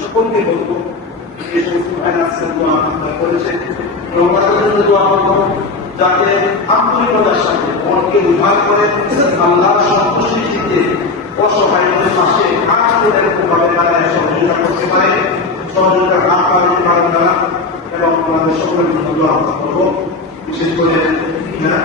সকলকে বলব এই সমস্ত আজকে দোয়া করব যাতে আন্তরিকতার সাথে মনকে উদ্ধার করে আল্লাহ সন্তুষ্টি জিতে অসহায়দের পাশে কাজ করে এরকমভাবে তারা সহযোগিতা করতে পারে সহযোগিতা হাত বাড়াতে পারেন তারা এবং আমাদের সকলের জন্য দোয়া করব। বিশেষ করে হ্যাঁ,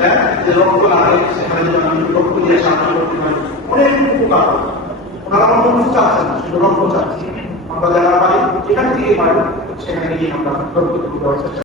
হ্যাঁ? যে লক্ষ্য দিয়ে করতে অনেক উপকার। ওনারা অন্য আমরা যারা পারি, যেখান থেকে পারি, সেখানে গিয়ে আমরা দেওয়ার চেষ্টা